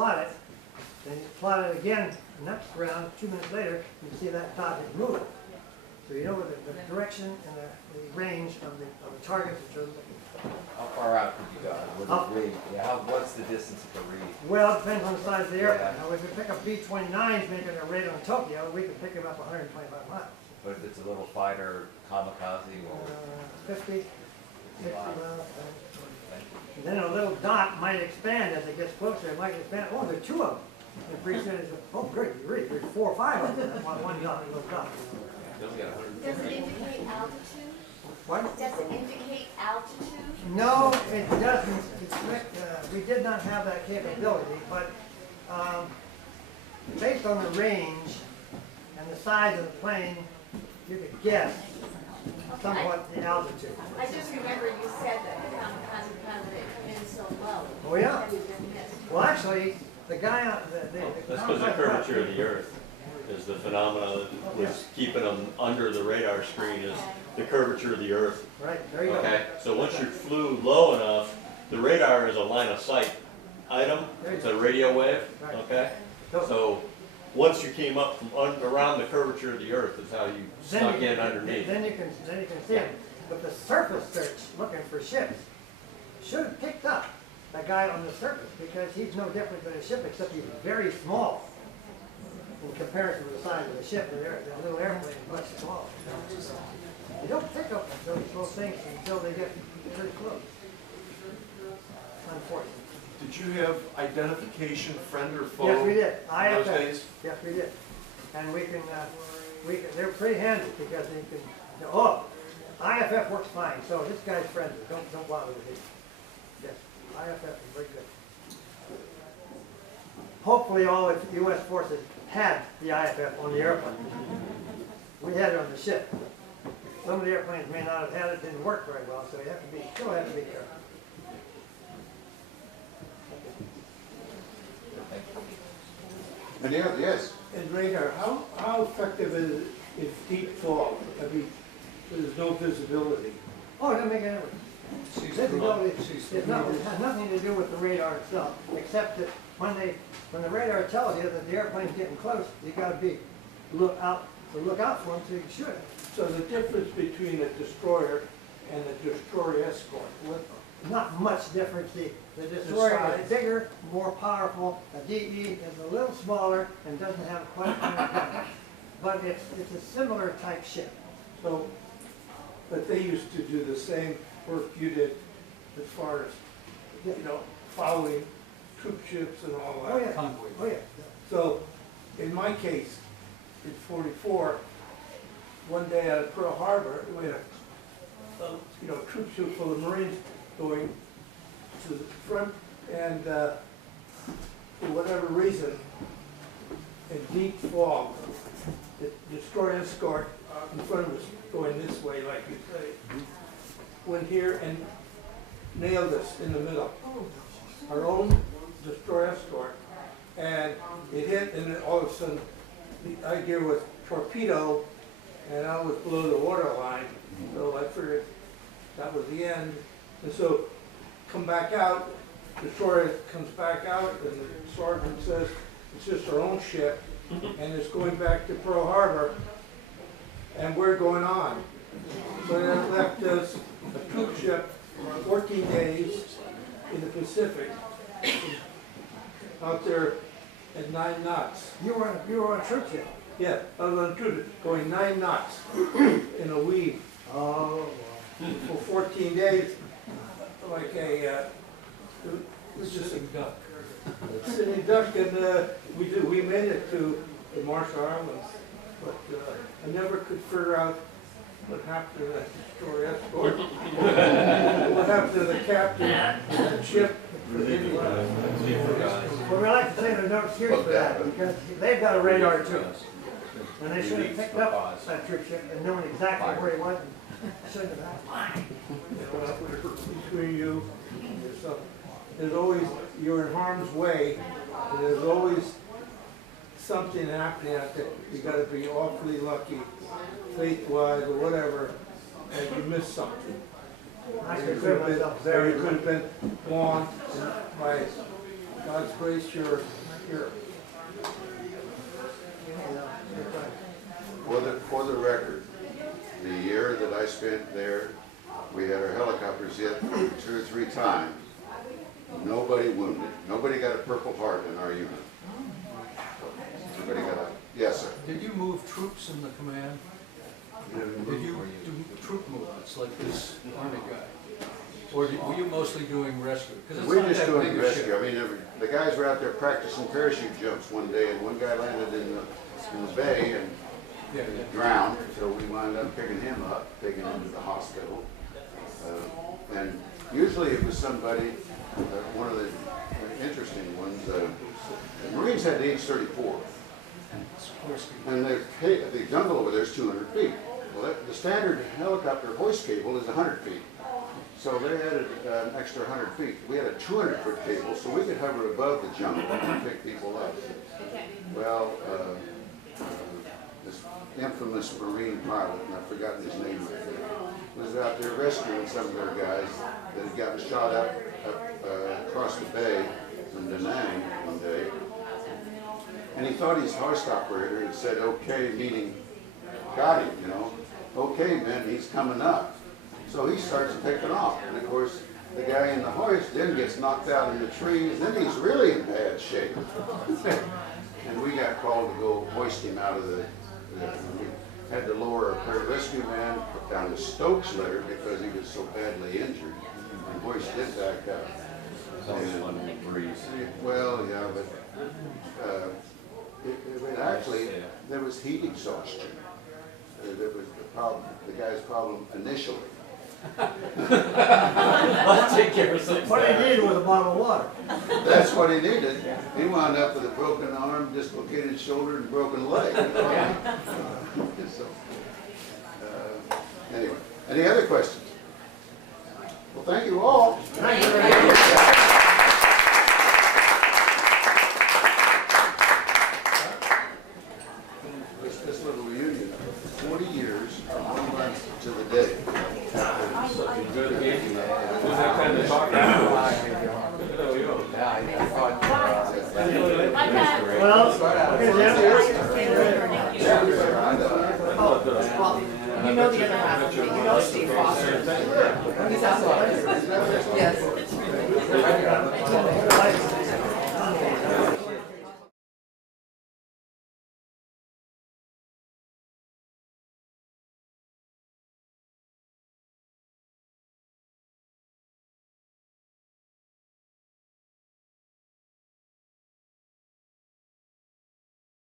plot it, then you plot it again, next round, 2 minutes later, you see that dot is moving. So you know what the direction and the range of the target that you're looking for. How far out could you go? With a read? Yeah, what's the distance of the read? Well, it depends on the size of the airplane. Yeah. Now, if we pick up B-29s making a raid on Tokyo, we can pick them up 125 miles. But if it's a little fighter kamikaze, well, 50 miles. And then thank a little dot might expand as it gets closer. It might expand. Oh, there are 2 of them. And pretty soon it's, oh, great, there's 4 or 5 of them. One dot, little dot. Does it indicate altitude? What? Does it indicate altitude? No, it doesn't. We did not have that capability, but based on the range and the size of the plane, you could guess somewhat the altitude. I just remember you said that the kamikaze pilot had come in so low. Oh, yeah. That had been missed. Well, actually, the guy on That's because the curvature of the Earth is the phenomena that was keeping them under the radar screen is the curvature of the Earth. Right, there you go. Okay, so once you flew low enough, the radar is a line of sight item. It's a radio wave. Okay, so once you came up from around the curvature of the Earth is how you snuck in underneath. Then you can see it. But the surface search looking for ships should have picked up that guy on the surface because he's no different than a ship except he's very small in comparison to the size of the ship. The little airplane is much smaller. You don't pick up those things until they get pretty close. Unfortunately. Did you have identification, friend or foe? Yes, we did. In those IFF. days? Yes, we did. And they're pretty handy because they can, oh, IFF works fine, so this guy's friendly. Don't bother with him. Yes, IFF is very good. Hopefully all the U.S. forces had the IFF on the airplane. We had it on the ship. Some of the airplanes may not have had it, didn't work very well, so you still have to be careful. And yes. And radar, how effective is deep fog? I mean, there's no visibility. Oh, it doesn't make any difference. Visibility it has nothing to do with the radar itself, except that when the radar tells you that the airplane's getting close, you got to look out for them so you can shoot it. So the difference between a destroyer and a destroyer escort, what? Not much difference. The destroyer is bigger, more powerful. A DE is a little smaller and doesn't have quite as many guns. But it's a similar type ship. So, but they used to do the same work you did as far as, you know, following troop ships and all that. Oh yeah. Oh yeah. So, in my case, in '44, one day out of Pearl Harbor, we had a troop ship full of Marines going to the front, and for whatever reason, in deep fog, the destroyer escort in front of us going this way, like you say, went here and nailed us in the middle. Our own destroyer escort, and it hit, and then all of a sudden, the idea was torpedo, and I was below the water line, so I figured that was the end. And so, come back out, the destroyer comes back out, and the sergeant says, it's just our own ship, and it's going back to Pearl Harbor, and we're going on. So that left us a troop ship, 14 days in the Pacific, out there at 9 knots. You were on a troop ship. Yeah, I was on a troop ship, going 9 knots in a weave. Oh. For 14 days, like a, it's just a duck. Sitting duck, and we made it to the Marshall Islands, but I never could figure out what happened to that destroyer escort. What happened to the captain of the ship? Well, we like to say there's no excuse for that because they've got a radar too, and they should have picked up that troop ship and known exactly where he was. Shouldn't have happened. Between you and yourself, there's always, you're in harm's way, and there's always something happening out there. You got to be awfully lucky, fate-wise or whatever, and you miss something. I You consider could myself have very been, been gone by God's grace, you're here. For the record, the year that I spent there, we had our helicopters hit 2 or 3 times. Nobody wounded. Nobody got a Purple Heart in our unit. Everybody got a, yes, sir. Did you move troops in the command? Did you do troop movements like this Army guy? Or were you mostly doing rescue? 'Cause it's We're not just that doing big a rescue. ship. I mean, the guys were out there practicing parachute jumps one day, and one guy landed in the bay and Yeah, drowned, so we wound up picking him up, taking him to the hospital. And usually it was somebody, one of the interesting ones, the Marines had the H-34, and the jungle over there is 200 feet. Well, the standard helicopter hoist cable is 100 feet. So they added an extra 100 feet. We had a 200-foot cable, so we could hover above the jungle and pick people up. Well, this infamous Marine pilot, and I've forgotten his name right there, was out there rescuing some of their guys that had gotten shot up across the bay from Da Nang one day. And he thought his hoist operator had said, okay, meaning got him, you know. Okay, man, he's coming up. So he starts picking off. And of course, the guy in the hoist then gets knocked out in the trees. Then he's really in bad shape. And we got called to go hoist him out of we had to lower a pararescue man down to Stokes litter because he was so badly injured. And hoist it back up. Sounds fun in the breeze. Well, yeah, but it actually, there was heat exhaustion. That was the guy's problem initially. I'll take care of something. What he needed was a bottle of water. That's what he needed. He wound up with a broken arm, dislocated shoulder, and broken leg. You know? So, anyway, any other questions? Well, thank you all. Thank you very much. This little reunion, 40 years, 1 month to the day. Well, You know the other half, you know Steve Foster. He's out there. Yes.